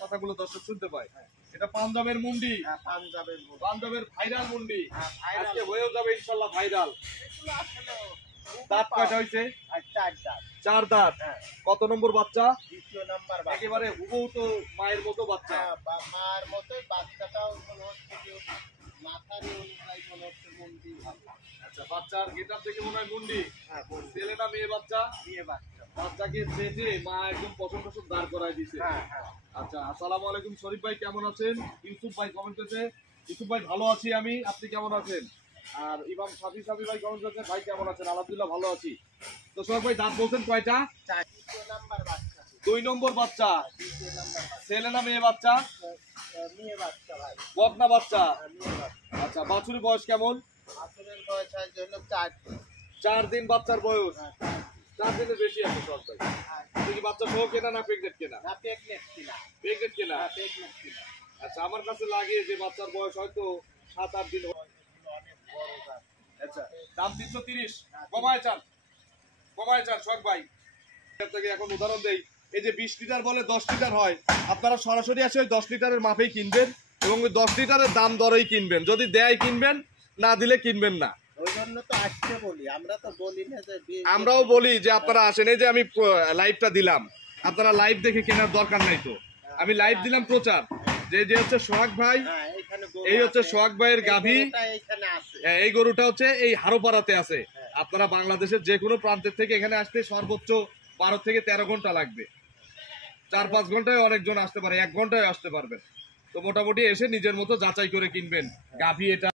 কথাগুলো দর্শক শুনতে পায়। এটা পাঞ্জাবের মুন্ডি, পাঞ্জাবের ভাইরাল মুন্ডি, আজকে হয়েও যাবে ইনশাআল্লাহ ভাইরাল। দাঁত কয়টা হইছে? 4 দাঁত। কত নম্বর বাচ্চা? দ্বিতীয় নাম্বার। একেবারে হুবহু তো মায়ের মতো বাচ্চা। মায়ের মতোই বাচ্চাটাও মনে হচ্ছে যে মাথার অনুযায়ী মনে হচ্ছে মুন্ডি। আচ্ছা, বাচ্চার গেটআপ দেখে মনে হয় মুন্ডি। ছেলে না মেয়ে বাচ্চা? মেয়ে বাচ্চা। বাচ্চাকে চেটে মা একদম পছন্দ সব দাঁড় করায় দিছে। আচ্ছা, আসসালামু আলাইকুম শরীফ ভাই, কেমন আছেন? ইউসুফ ভাই কমেন্ট করেছে, ইউসুফ ভাই ভালো আছি আমি, আপনি কেমন আছেন? আর ইমাম সাফি ভাই কমেন্ট করেছে, ভাই কেমন আছেন? আলহামদুলিল্লাহ ভালো আছি। তো শরীফ ভাই দাঁত বলছেন কয়টা? 2 নম্বর বাচ্চা। ছেলে না মেয়ে বাচ্চা? মেয়ে বাচ্চা ভাই। বকনা বাচ্চা। মেয়ে বাচ্চা। আচ্ছা, বাছুরের বয়স কেমন? বাছুরের বয়স হলো 4 দিন বাচ্চার বয়স। 4 দিনের বেশি আছে শরীফ ভাই। আপনি কি বাচ্চা সহ কেনা না প্রেগনেন্ট কেনা? না, প্রেগনেন্ট কিনা। প্রেগনেন্ট কেনা। প্রেগনেন্ট কিনা। আচ্ছা, আমার কাছে লাগে যে বাচ্চার বয়স হয়তো 7-8 দিন। অনেক বড় গাছ। আচ্ছা, দাম 330। কমায় চান শখ ভাই। থেকে এখন উদাহরণ দেই, এই যে 20 লিটার বলে 10 লিটার হয়, আপনারা সরাসরি আসে ওই 10 লিটারের মাপেই কিনবেন এবং ওই 10 লিটারের দাম দরেই কিনবেন। যদি দেয় কিনবেন, না দিলে কিনবেন না। ওই জন্য তো আসতে বলি, আমরা তো বলি না যে আমরাও বলি যে আপনারা আসেন। এই যে আমি লাইভটা দিলাম, আপনারা লাইভ দেখে কেনার দরকার নাই। তো আমি লাইভ দিলাম প্রচার যে হচ্ছে সোহাগ ভাই, এই হচ্ছে সোহাগ ভাইয়ের গাভী। এই গরুটা হচ্ছে এই হারোপাড়াতে আছে। আপনারা বাংলাদেশের যে কোনো প্রান্তের থেকে এখানে আসতে সর্বোচ্চ 12 থেকে 13 ঘন্টা লাগবে। 4-5 ঘন্টায় অনেকজন আসতে পারে, 1 ঘন্টায় আসতে পারবেন। তো মোটামুটি এসে নিজের মতো যাচাই করে কিনবেন গাভী। এটা